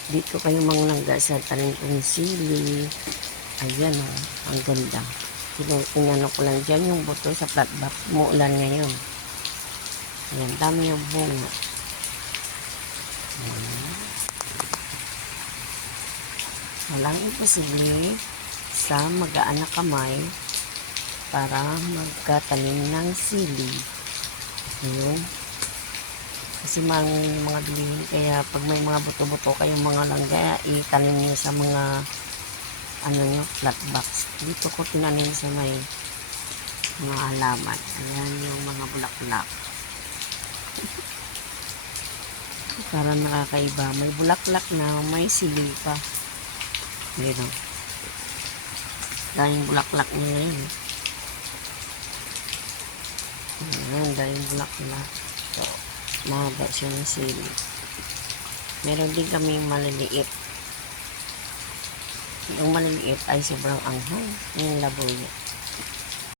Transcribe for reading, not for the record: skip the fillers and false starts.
update ko kayo mga langga sa tanim kong sili. Ayan o, ang ganda. Tinano ko lang dyan yung buto sa flat box. Muulan ngayon. Ayan, dami yung bunga. Ayan. Walang imposible sa magaan na kamay para magkatanim ng sili. Ayan. Kasi mga bilihin, kaya pag may mga buto-buto kayong mga langga, itanim niyo sa mga flat box. Dito ko tinanim sa may mga halaman. Ayan yung mga bulaklak. Para nakakaiba. May bulaklak na, may sili pa. Ayan o. Dahil bulaklak niya ngayon. Ayan, dahil bulaklak. So, mahaba siya ng sili. Meron din kaming maliliit. Yung maliliit ay sobrang anghang. Yung labuyo.